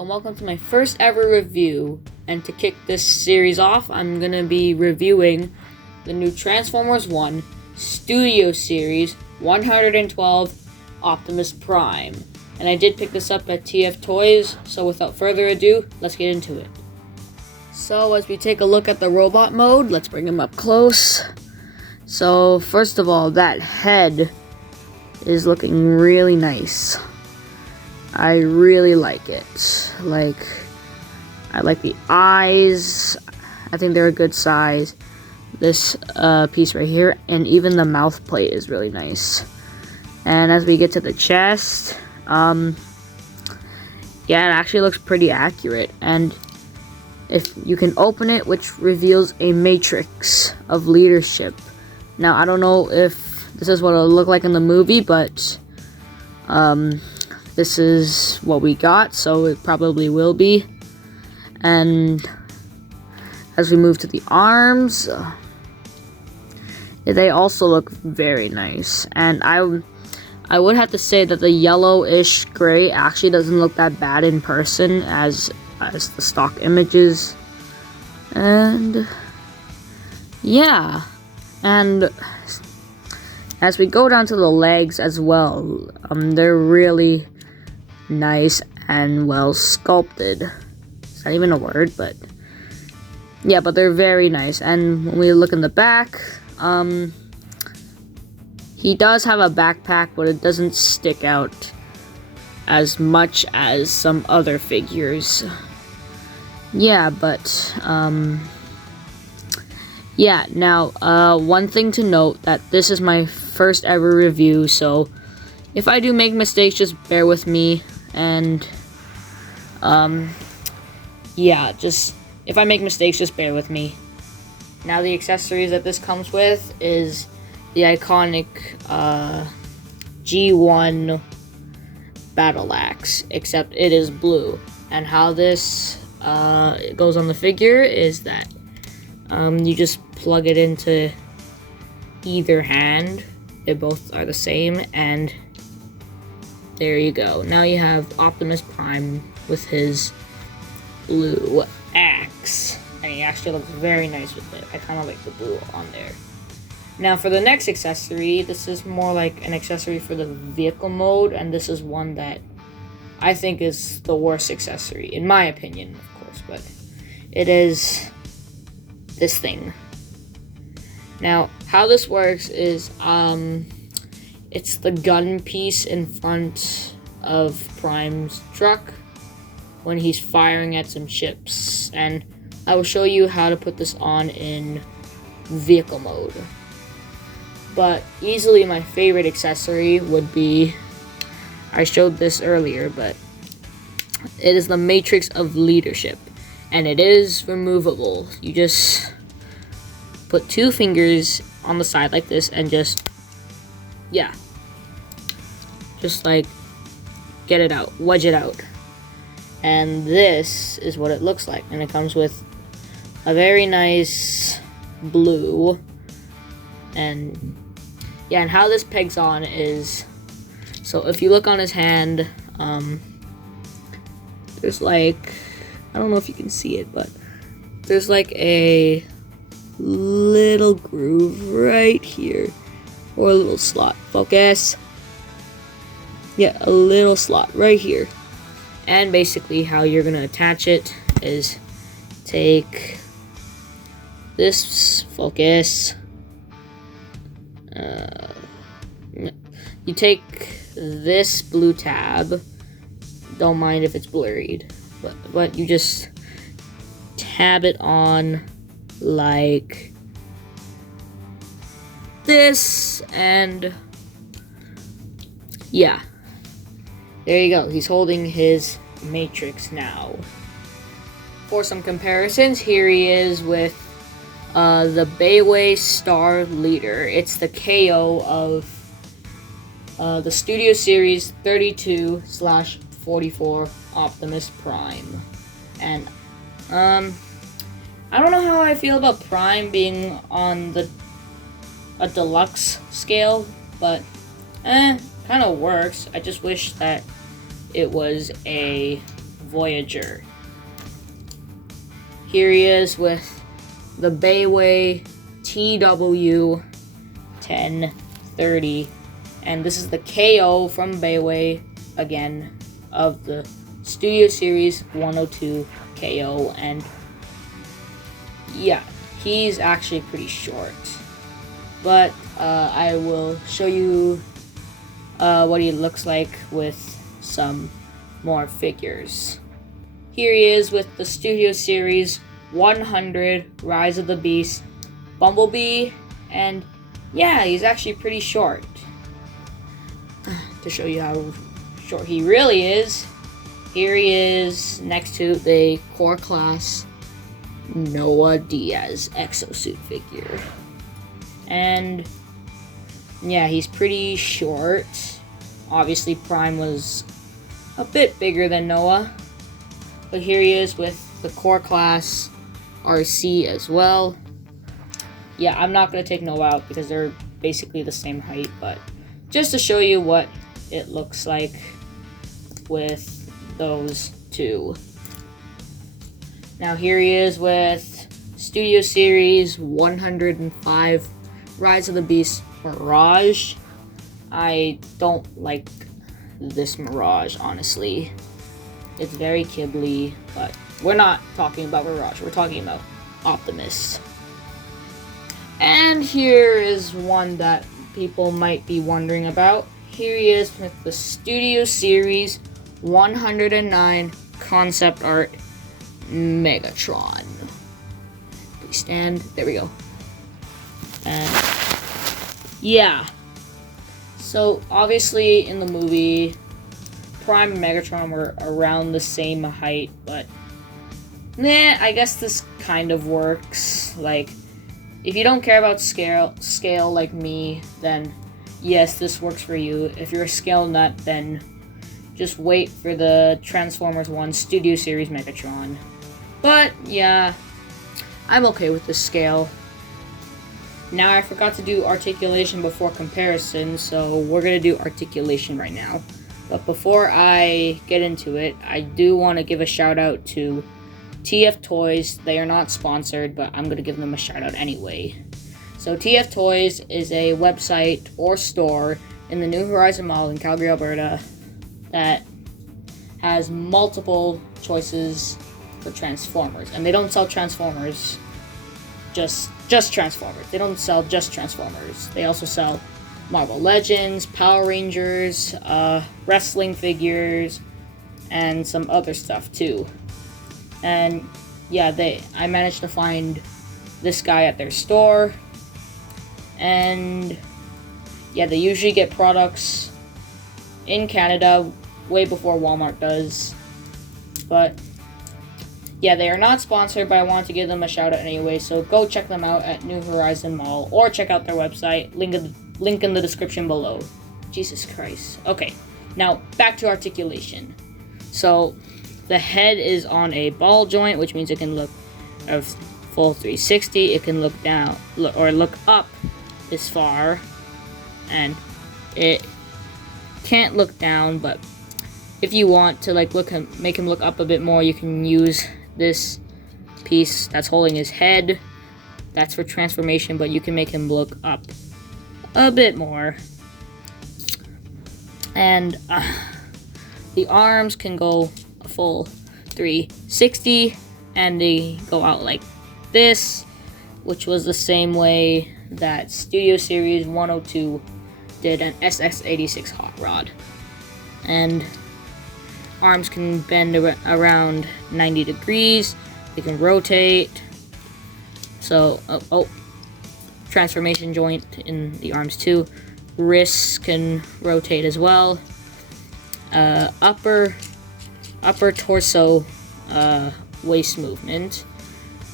Hello and welcome to my first ever review, and to kick this series off, I'm going to be reviewing the new Transformers 1 Studio Series 112 Optimus Prime. And I did pick this up at TF Toys, so without further ado, let's get into it. So as we take a look at the robot mode, let's bring him up close. So first of all, that head is looking really nice. I really like it. I like the eyes. I think they're a good size. This piece right here, and even the mouth plate is really nice. And as we get to the chest, yeah, it actually looks pretty accurate. And if you can open it, which reveals a matrix of leadership. Now, I don't know if this is what it'll look like in the movie, but this is what we got, so it probably will be. And as we move to the arms, they also look very nice. And I would have to say that the yellowish gray actually doesn't look that bad in person as the stock images. And yeah, and as we go down to the legs as well, they're really nice and well sculpted. It's not even a word, but yeah, but they're very nice. And when we look in the back, he does have a backpack, but it doesn't stick out as much as some other figures. Yeah, but yeah, now one thing to note, that this is my first ever review, so if I do make mistakes, just bear with me. And yeah, just if I make mistakes, just bear with me. Now, the accessories that this comes with is the iconic G1 battle axe, except it is blue. And how this goes on the figure is that you just plug it into either hand. They both are the same, and there you go. Now you have Optimus Prime with his blue axe. And he actually looks very nice with it. I kind of like the blue on there. Now for the next accessory, this is more like an accessory for the vehicle mode. And this is one that I think is the worst accessory, in my opinion, of course. But it is this thing. Now, how this works is, it's the gun piece in front of Prime's truck when he's firing at some ships. And I will show you how to put this on in vehicle mode. But easily my favorite accessory would be, I showed this earlier, but it is the Matrix of Leadership. And it is removable. You just put two fingers on the side like this and just, yeah, just like get it out, wedge it out. And this is what it looks like. And it comes with a very nice blue. And yeah, and how this pegs on is, so if you look on his hand, there's like, I don't know if you can see it, but there's like a little groove right here, or a little slot. Focus. Yeah, a little slot right here. And basically how you're gonna attach it is take this, focus. You take this blue tab. Don't mind if it's blurred, but you just tab it on like this, and yeah, there you go. He's holding his Matrix now. For some comparisons, here he is with the Bayway Star Leader. It's the KO of the Studio Series 32/44 Optimus Prime. And I don't know how I feel about Prime being on a deluxe scale, but kind of works. I just wish that it was a Voyager. Here he is with the Bayway TW1030, and this is the KO from Bayway again of the Studio Series 102 KO, and yeah, he's actually pretty short, but I will show you what he looks like with some more figures. Here he is with the Studio Series 100 Rise of the Beast Bumblebee, and yeah, he's actually pretty short. To show you how short he really is, here he is next to the core class Noah Diaz exosuit figure. And yeah, he's pretty short. Obviously, Prime was a bit bigger than Noah. But here he is with the core class RC as well. Yeah, I'm not going to take Noah out because they're basically the same height, but just to show you what it looks like with those two. Now here he is with Studio Series 105 Rise of the Beast Mirage. I don't like this Mirage, honestly. It's very Ghibli, but we're not talking about Mirage, we're talking about Optimus. And here is one that people might be wondering about. Here he is with the Studio Series 109 concept art Megatron. Please stand. There we go. And yeah. So obviously in the movie, Prime and Megatron were around the same height, but I guess this kind of works. Like, if you don't care about scale like me, then yes, this works for you. If you're a scale nut, then just wait for the Transformers 1 Studio Series Megatron. But yeah, I'm okay with this scale. Now I forgot to do articulation before comparison, so we're gonna do articulation right now. But before I get into it, I do want to give a shout out to TF Toys. They are not sponsored, but I'm going to give them a shout out anyway. So TF Toys is a website or store in the New Horizon Mall in Calgary, Alberta that has multiple choices for Transformers. And they don't sell Transformers, just Transformers. They don't sell just Transformers. They also sell Marvel Legends, Power Rangers, wrestling figures, and some other stuff too. And yeah, I managed to find this guy at their store, and yeah, they usually get products in Canada way before Walmart does. But yeah, they are not sponsored, but I want to give them a shout out anyway, so go check them out at New Horizon Mall, or check out their website, link in the description below. Jesus Christ. Okay, now back to articulation. So the head is on a ball joint, which means it can look a full 360. It can look down or look up this far, and it can't look down. But if you want to like make him look up a bit more, you can use this piece that's holding his head. That's for transformation, but you can make him look up a bit more. And the arms can go a full 360, and they go out like this, which was the same way that Studio Series 102 did an SX86 hot rod. And arms can bend around 90 degrees. They can rotate. So, transformation joint in the arms too. Wrists can rotate as well. Upper torso waist movement.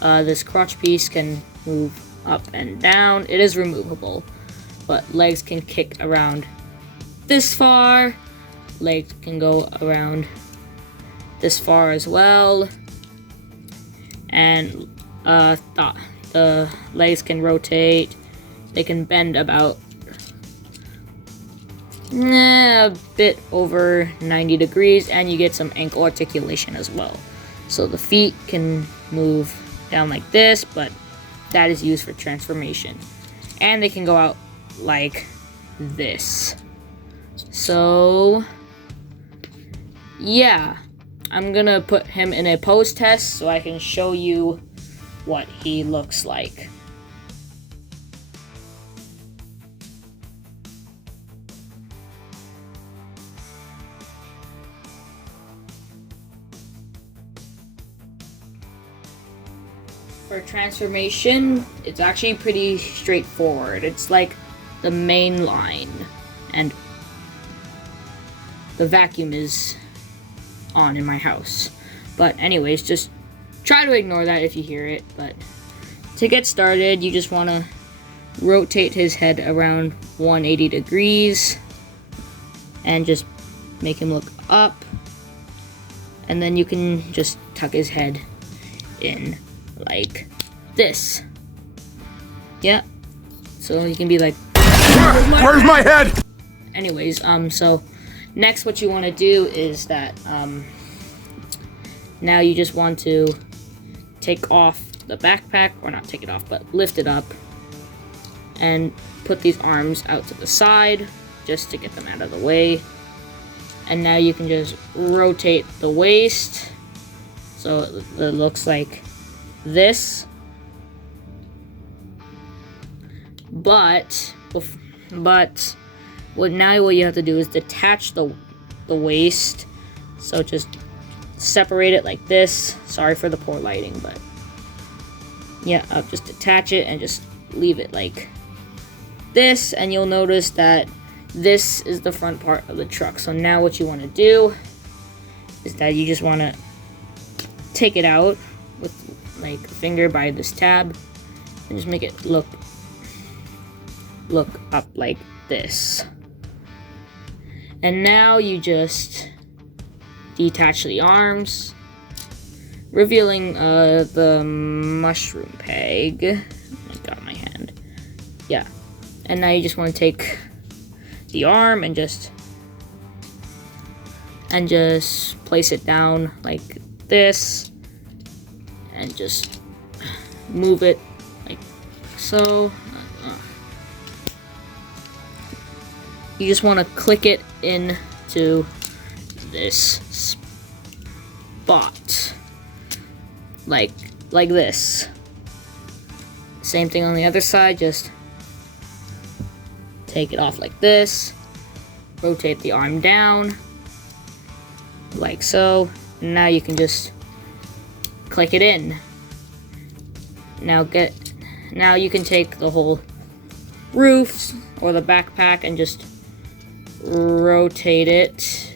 This crotch piece can move up and down. It is removable, but legs can kick around this far. Legs can go around this far as well. And the legs can rotate. They can bend about a bit over 90 degrees, and you get some ankle articulation as well. So the feet can move down like this, but that is used for transformation. And they can go out like this. So yeah, I'm gonna put him in a pose test so I can show you what he looks like. For transformation, it's actually pretty straightforward. It's like the main line, and the vacuum is on in my house. But anyways, just try to ignore that if you hear it. But to get started, you just want to rotate his head around 180 degrees and just make him look up, and then you can just tuck his head in like this. Yeah, so he can be like, where's my head? Anyways, so next what you want to do is that now you just want to take off the backpack, or not take it off, but lift it up and put these arms out to the side just to get them out of the way. And now you can just rotate the waist so it looks like this. But what you have to do is detach the waist. So just separate it like this. Sorry for the poor lighting, but yeah, I'll just detach it and just leave it like this, and you'll notice that this is the front part of the truck. So now what you want to do is that you just want to take it out with like a finger by this tab and just make it look up like this. And now you just detach the arms, revealing the mushroom peg. I got my hand. Yeah. And now you just want to take the arm and just place it down like this, and just move it like so. You just want to click it into this spot like this. Same thing on the other side, just take it off like this, rotate the arm down like so, and now you can just click it in. Now you can take the whole roof or the backpack and just rotate it.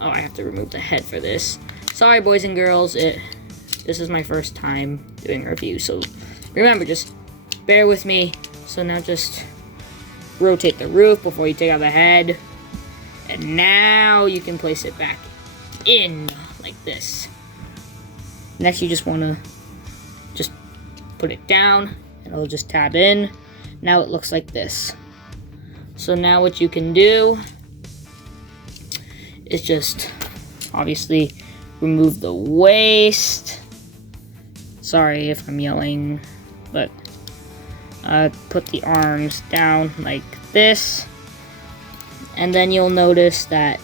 Oh, I have to remove the head for this. Sorry, boys and girls, this is my first time doing a review, so remember, just bear with me. So now just rotate the roof before you take out the head, and now you can place it back in like this. Next, you just want to just put it down, and it'll just tab in. Now it looks like this. So now what you can do is just obviously remove the waist. Sorry if I'm yelling, but put the arms down like this, and then you'll notice that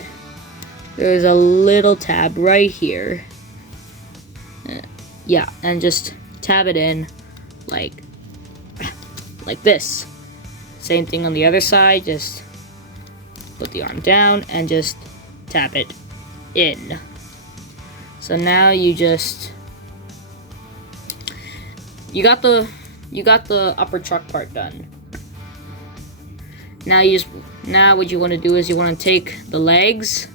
there's a little tab right here. Yeah, and just tab it in like this. Same thing on the other side, just put the arm down and just tab it in. So now you got the upper truck part done. Now what you want to do is you want to take the legs,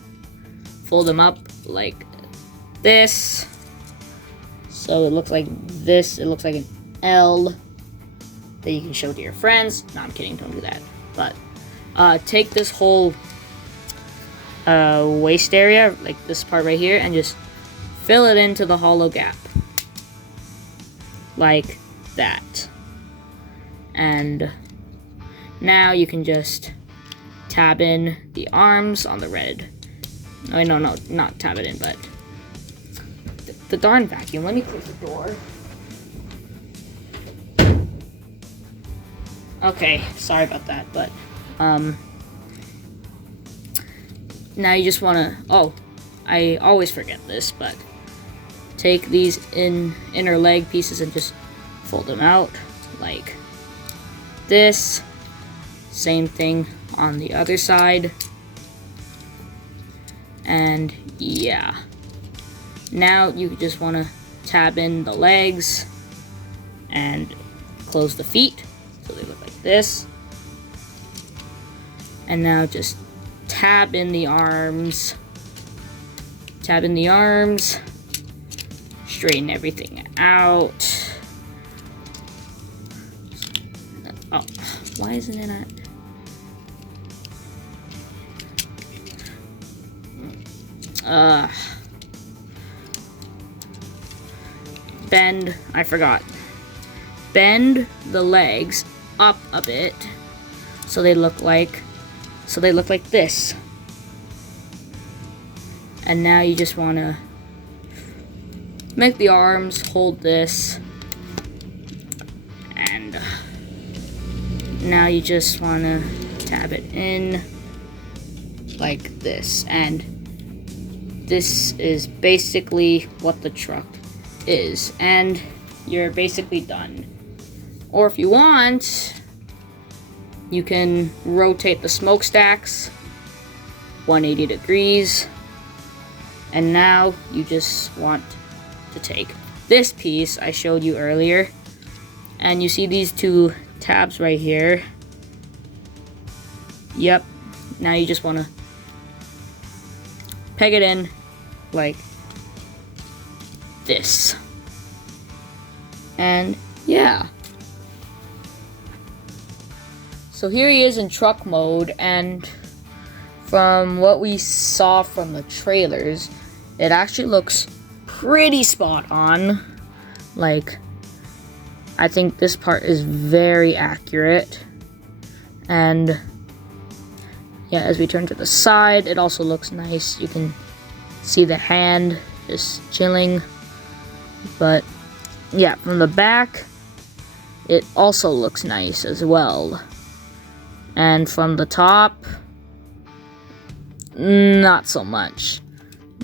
fold them up like this, so it looks like this. It looks like an L that you can show to your friends. No, I'm kidding, don't do that. But take this whole waist area, like this part right here, and just fill it into the hollow gap like that. And now you can just tab in the arms on the red. Oh, no, not tab it in, but the darn vacuum. Let me close the door. Okay, sorry about that, but now you just wanna, oh, I always forget this, but take these inner leg pieces and just fold them out like this. Same thing on the other side. And yeah, now you just want to tab in the legs and close the feet so they look like this. And now just tab in the arms. Tab in the arms. Straighten everything out. Oh, why isn't it at? Bend, I forgot. Bend the legs up a bit so they look like this. And now you just want to make the arms hold this. And now you just want to tab it in like this. And this is basically what the truck is, and you're basically done. Or if you want, you can rotate the smokestacks 180 degrees, and now you just want to take this piece I showed you earlier, and you see these two tabs right here. Yep, now you just want to peg it in like this. And yeah. So here he is in truck mode, and from what we saw from the trailers, it actually looks pretty spot on. Like, I think this part is very accurate. And yeah, as we turn to the side, it also looks nice. You can see the hand just chilling. But yeah, from the back, it also looks nice as well. And from the top, not so much.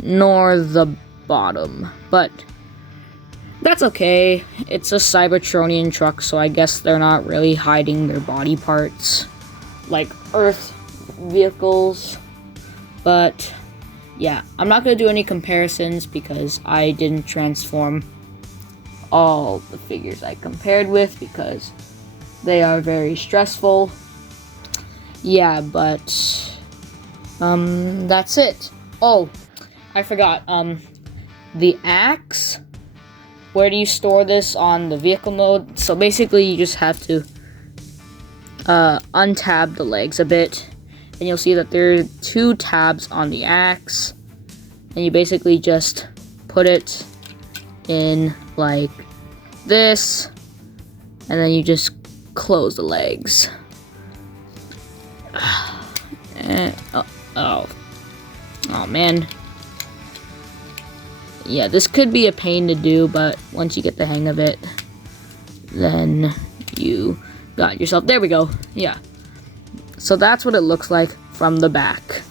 Nor the bottom. But that's okay. It's a Cybertronian truck, so I guess they're not really hiding their body parts like Earth vehicles. But yeah, I'm not going to do any comparisons because I didn't transform all the figures I compared with because they are very stressful. Yeah, but that's it. Oh, I forgot. The axe, where do you store this on the vehicle mode? So basically you just have to untab the legs a bit, and you'll see that there are two tabs on the axe, and you basically just put it in like this, and then you just close the legs. Oh man. Yeah, this could be a pain to do, but once you get the hang of it, then you got yourself. There we go. Yeah. So that's what it looks like from the back.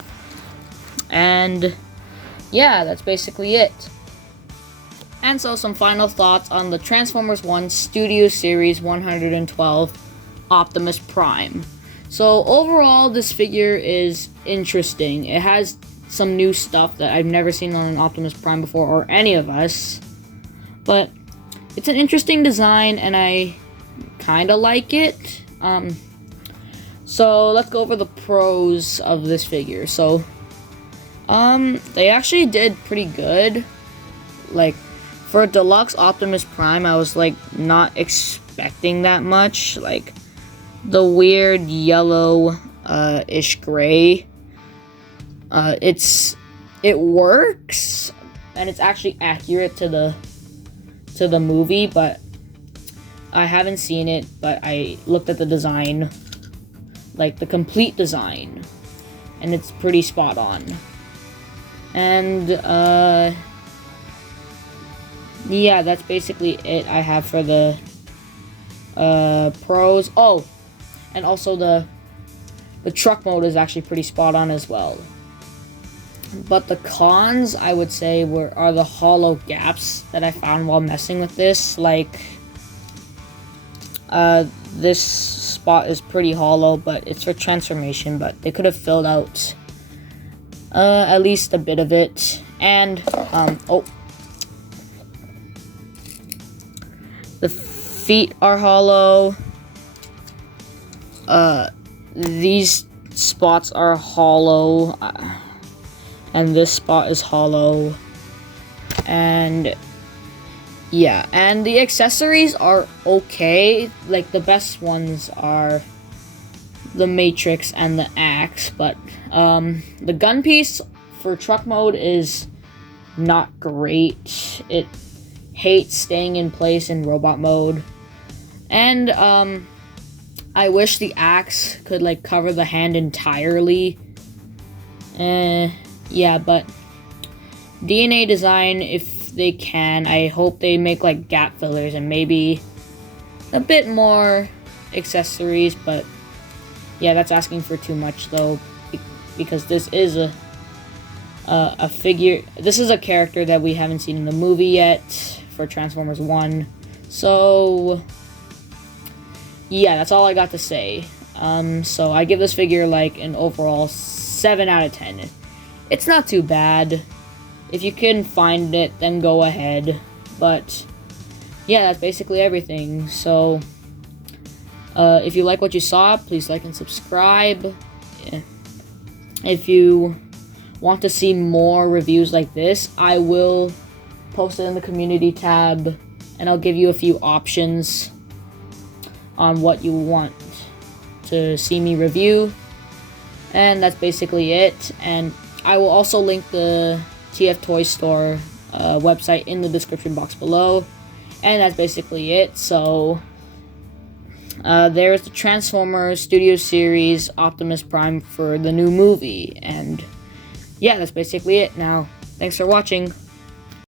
And yeah, that's basically it. And so some final thoughts on the Transformers 1 Studio Series 112 Optimus Prime. So overall, this figure is interesting. It has some new stuff that I've never seen on an Optimus Prime before, or any of us. But it's an interesting design, and I kind of like it. So let's go over the pros of this figure. So, they actually did pretty good. Like, for a deluxe Optimus Prime, I was like not expecting that much. Like, the weird yellow ish gray, it works, and it's actually accurate to the movie, but I haven't seen it. But I looked at the design, like the complete design, and it's pretty spot on. And yeah, that's basically it I have for the pros. Oh, and also the truck mode is actually pretty spot on as well. But the cons, I would say, are the hollow gaps that I found while messing with this. Like, this spot is pretty hollow, but it's for transformation, but they could have filled out at least a bit of it. And oh, the feet are hollow. These spots are hollow, and this spot is hollow. And yeah, and the accessories are okay. Like, the best ones are the matrix and the axe, but the gun piece for truck mode is not great. It hates staying in place in robot mode. And I wish the axe could like cover the hand entirely. Yeah, but DNA design, if they can, I hope they make like gap fillers and maybe a bit more accessories. But yeah, that's asking for too much though, because this is a figure. This is a character that we haven't seen in the movie yet for Transformers 1. So yeah, that's all I got to say. So I give this figure like an overall 7 out of 10. It's not too bad. If you can find it, then go ahead. But yeah, that's basically everything. So if you like what you saw, please like and subscribe. If you want to see more reviews like this, I will post it in the community tab, and I'll give you a few options on what you want to see me review. And that's basically it. And I will also link the TF Toys store website in the description box below. And that's basically it. So there's the Transformers Studio Series Optimus Prime for the new movie. And yeah, that's basically it. Now, thanks for watching.